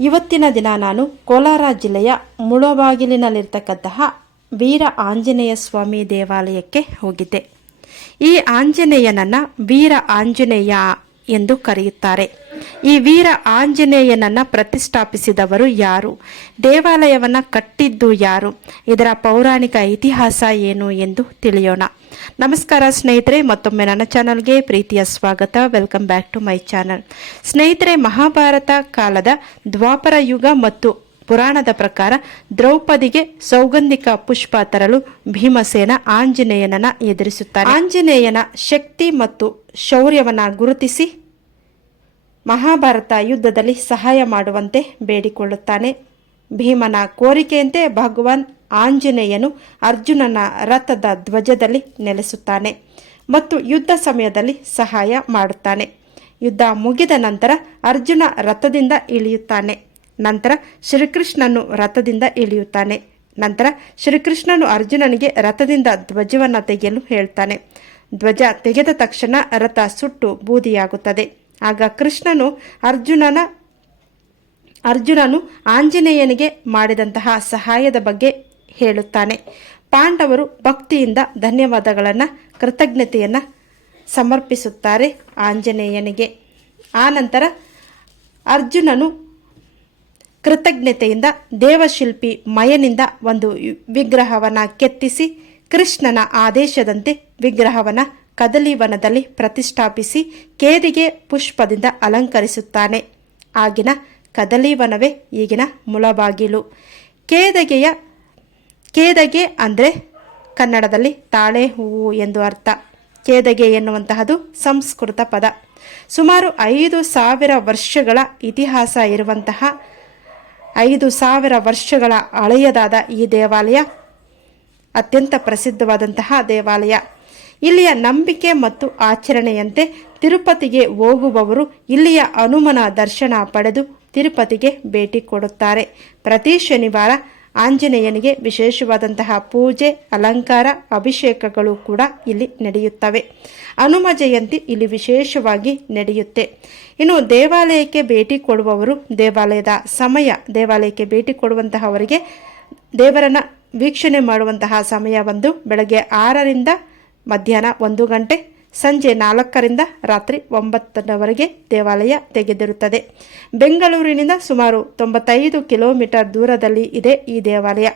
ಇವತ್ತಿನ ದಿನ ನಾನು ಕೋಲಾರ ಜಿಲ್ಲೆಯ ಮುಳಬಾಗಿಲಿನಲ್ಲಿರ್ತಕ್ಕಂತಹ ವೀರ ಆಂಜನೇಯ ಸ್ವಾಮಿ ದೇವಾಲಯಕ್ಕೆ ಹೋಗಿದ್ದೆ. ಈ ಆಂಜನೇಯನನ್ನು ವೀರ ಆಂಜನೇಯ ಎಂದು ಕರೆಯುತ್ತಾರೆ. ಈ ವೀರ ಆಂಜನೇಯನನ್ನು ಪ್ರತಿಷ್ಠಾಪಿಸಿದವರು ಯಾರು? ದೇವಾಲಯವನ್ನು ಕಟ್ಟಿದ್ದು ಯಾರು? ಇದರ ಪೌರಾಣಿಕ ಇತಿಹಾಸ ಏನು ಎಂದು ತಿಳಿಯೋಣ. ನಮಸ್ಕಾರ ಸ್ನೇಹಿತರೆ, ಮತ್ತೊಮ್ಮೆ ನನ್ನ ಚಾನಲ್ಗೆ ಪ್ರೀತಿಯ ಸ್ವಾಗತ. Welcome back to my channel. ಸ್ನೇಹಿತರೆ, ಮಹಾಭಾರತ ಕಾಲದ ದ್ವಾಪರ ಯುಗ ಮತ್ತು ಪುರಾಣದ ಪ್ರಕಾರ ದ್ರೌಪದಿಗೆ ಸೌಗಂಧಿಕ ಪುಷ್ಪ ತರಲು ಭೀಮಸೇನ ಆಂಜನೇಯನನ್ನ ಎದುರಿಸುತ್ತಾರೆ. ಆಂಜನೇಯನ ಶಕ್ತಿ ಮತ್ತು ಶೌರ್ಯವನ್ನ ಗುರುತಿಸಿ ಮಹಾಭಾರತ ಯುದ್ಧದಲ್ಲಿ ಸಹಾಯ ಮಾಡುವಂತೆ ಬೇಡಿಕೊಳ್ಳುತ್ತಾನೆ. ಭೀಮನ ಕೋರಿಕೆಯಂತೆ ಭಗವಾನ್ ಆಂಜನೇಯನು ಅರ್ಜುನನ ರಥದ ಧ್ವಜದಲ್ಲಿ ನೆಲೆಸುತ್ತಾನೆ ಮತ್ತು ಯುದ್ಧ ಸಮಯದಲ್ಲಿ ಸಹಾಯ ಮಾಡುತ್ತಾನೆ. ಯುದ್ಧ ಮುಗಿದ ನಂತರ ಅರ್ಜುನ ರಥದಿಂದ ಇಳಿಯುತ್ತಾನೆ. ನಂತರ ಶ್ರೀಕೃಷ್ಣನು ರಥದಿಂದ ಇಳಿಯುತ್ತಾನೆ. ನಂತರ ಶ್ರೀಕೃಷ್ಣನು ಅರ್ಜುನನಿಗೆ ರಥದಿಂದ ಧ್ವಜವನ್ನು ತೆಗೆಯಲು ಹೇಳ್ತಾನೆ. ಧ್ವಜ ತೆಗೆದ ತಕ್ಷಣ ರಥ ಸುಟ್ಟು ಬೂದಿಯಾಗುತ್ತದೆ. ಆಗ ಕೃಷ್ಣನು ಅರ್ಜುನನ, ಅರ್ಜುನನು ಆಂಜನೇಯನಿಗೆ ಮಾಡಿದಂತಹ ಸಹಾಯದ ಬಗ್ಗೆ ಹೇಳುತ್ತಾನೆ. ಪಾಂಡವರು ಭಕ್ತಿಯಿಂದ ಧನ್ಯವಾದಗಳನ್ನು, ಕೃತಜ್ಞತೆಯನ್ನು ಸಮರ್ಪಿಸುತ್ತಾರೆ ಆಂಜನೇಯನಿಗೆ. ಆನಂತರ ಅರ್ಜುನನು ಕೃತಜ್ಞತೆಯಿಂದ ದೇವಶಿಲ್ಪಿ ಮಯನಿಂದ ಒಂದು ವಿಗ್ರಹವನ್ನು ಕೆತ್ತಿಸಿ ಕೃಷ್ಣನ ಆದೇಶದಂತೆ ವಿಗ್ರಹವನ್ನು ಕದಲಿವನದಲ್ಲಿ ಪ್ರತಿಷ್ಠಾಪಿಸಿ ಕೇದಿಗೆ ಪುಷ್ಪದಿಂದ ಅಲಂಕರಿಸುತ್ತಾನೆ. ಆಗಿನ ಕದಲಿವನವೇ ಈಗಿನ ಮುಳಬಾಗಿಲು. ಕೇದಗೆಯ ಕೇದಗೆ ಅಂದರೆ ಕನ್ನಡದಲ್ಲಿ ತಾಳೆ ಹೂವು ಎಂದು ಅರ್ಥ. ಕೇದಗೆ ಎನ್ನುವಂತಹದು ಸಂಸ್ಕೃತ ಪದ. ಸುಮಾರು ಐದು ಸಾವಿರ ವರ್ಷಗಳ ಇತಿಹಾಸ ಇರುವಂತಹ ಐದು ಸಾವಿರ ವರ್ಷಗಳ ಹಳೆಯದಾದ ಈ ದೇವಾಲಯ, ಅತ್ಯಂತ ಪ್ರಸಿದ್ಧವಾದಂತಹ ದೇವಾಲಯ. ಇಲ್ಲಿಯ ನಂಬಿಕೆ ಮತ್ತು ಆಚರಣೆಯಂತೆ ತಿರುಪತಿಗೆ ಹೋಗುವವರು ಇಲ್ಲಿಯ ಹನುಮನ ದರ್ಶನ ಪಡೆದು ತಿರುಪತಿಗೆ ಭೇಟಿ ಕೊಡುತ್ತಾರೆ. ಪ್ರತಿ ಶನಿವಾರ ಆಂಜನೇಯನಿಗೆ ವಿಶೇಷವಾದಂತಹ ಪೂಜೆ, ಅಲಂಕಾರ, ಅಭಿಷೇಕಗಳು ಕೂಡ ಇಲ್ಲಿ ನಡೆಯುತ್ತವೆ. ಹನುಮ ಜಯಂತಿ ಇಲ್ಲಿ ವಿಶೇಷವಾಗಿ ನಡೆಯುತ್ತೆ. ಇನ್ನು ದೇವಾಲಯಕ್ಕೆ ಭೇಟಿ ಕೊಡುವವರು ದೇವಾಲಯದ ಸಮಯ, ದೇವಾಲಯಕ್ಕೆ ಭೇಟಿ ಕೊಡುವಂತಹವರಿಗೆ ದೇವರನ್ನ ವೀಕ್ಷಣೆ ಮಾಡುವಂತಹ ಸಮಯ ಒಂದು ಬೆಳಗ್ಗೆ ಆರರಿಂದ ಮಧ್ಯಾಹ್ನ ಒಂದು ಗಂಟೆ ಸಂಜೆ ನಾಲ್ಕರಿಂದ ರಾತ್ರಿ ಒಂಬತ್ತರವರೆಗೆ ದೇವಾಲಯ ತೆಗೆದಿರುತ್ತದೆ. ಬೆಂಗಳೂರಿನಿಂದ ಸುಮಾರು ತೊಂಬತ್ತೈದು ಕಿಲೋಮೀಟರ್ ದೂರದಲ್ಲಿ ಇದೆ ಈ ದೇವಾಲಯ.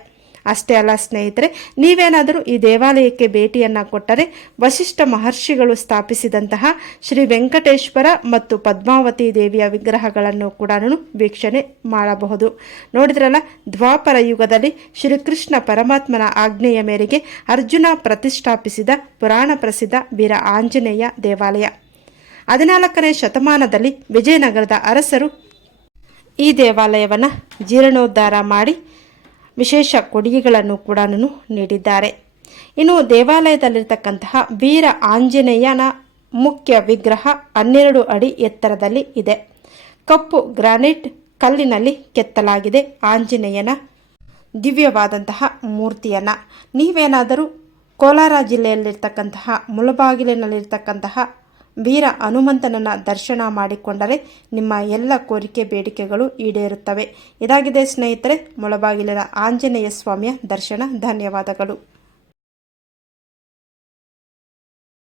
ಅಷ್ಟೇ ಅಲ್ಲ ಸ್ನೇಹಿತರೆ, ನೀವೇನಾದರೂ ಈ ದೇವಾಲಯಕ್ಕೆ ಭೇಟಿಯನ್ನು ಕೊಟ್ಟರೆ ವಶಿಷ್ಠ ಮಹರ್ಷಿಗಳು ಸ್ಥಾಪಿಸಿದಂತಹ ಶ್ರೀ ವೆಂಕಟೇಶ್ವರ ಮತ್ತು ಪದ್ಮಾವತಿ ದೇವಿಯ ವಿಗ್ರಹಗಳನ್ನು ಕೂಡ ವೀಕ್ಷಣೆ ಮಾಡಬಹುದು. ನೋಡಿದ್ರಲ್ಲ, ದ್ವಾಪರ ಯುಗದಲ್ಲಿ ಶ್ರೀಕೃಷ್ಣ ಪರಮಾತ್ಮನ ಆಜ್ಞೆಯ ಮೇರೆಗೆ ಅರ್ಜುನ ಪ್ರತಿಷ್ಠಾಪಿಸಿದ ಪುರಾಣ ಪ್ರಸಿದ್ಧ ವೀರ ಆಂಜನೇಯ ದೇವಾಲಯ. ಹದಿನಾಲ್ಕನೇ ಶತಮಾನದಲ್ಲಿ ವಿಜಯನಗರದ ಅರಸರು ಈ ದೇವಾಲಯವನ್ನು ಜೀರ್ಣೋದ್ಧಾರ ಮಾಡಿ ವಿಶೇಷ ಕೊಡುಗೆಗಳನ್ನು ಕೂಡ ನೀಡಿದ್ದಾರೆ. ಇನ್ನು ದೇವಾಲಯದಲ್ಲಿರ್ತಕ್ಕಂತಹ ವೀರ ಆಂಜನೇಯನ ಮುಖ್ಯ ವಿಗ್ರಹ ಹನ್ನೆರಡು ಅಡಿ ಎತ್ತರದಲ್ಲಿ ಇದೆ. ಕಪ್ಪು ಗ್ರಾನೈಟ್ ಕಲ್ಲಿನಲ್ಲಿ ಕೆತ್ತಲಾಗಿದೆ ಆಂಜನೇಯನ ದಿವ್ಯವಾದಂತಹ ಮೂರ್ತಿಯನ್ನು. ನೀವೇನಾದರೂ ಕೋಲಾರ ಜಿಲ್ಲೆಯಲ್ಲಿರ್ತಕ್ಕಂತಹ ಮುಳಬಾಗಿಲಿನಲ್ಲಿರ್ತಕ್ಕಂತಹ ವೀರ ಹನುಮಂತನನ್ನು ದರ್ಶನ ಮಾಡಿಕೊಂಡರೆ ನಿಮ್ಮ ಎಲ್ಲ ಕೋರಿಕೆ ಬೇಡಿಕೆಗಳು ಈಡೇರುತ್ತವೆ. ಇದಾಗಿದೆ ಸ್ನೇಹಿತರೆ, ಮುಳಬಾಗಿಲಿನ ಆಂಜನೇಯ ಸ್ವಾಮಿಯ ದರ್ಶನ. ಧನ್ಯವಾದಗಳು.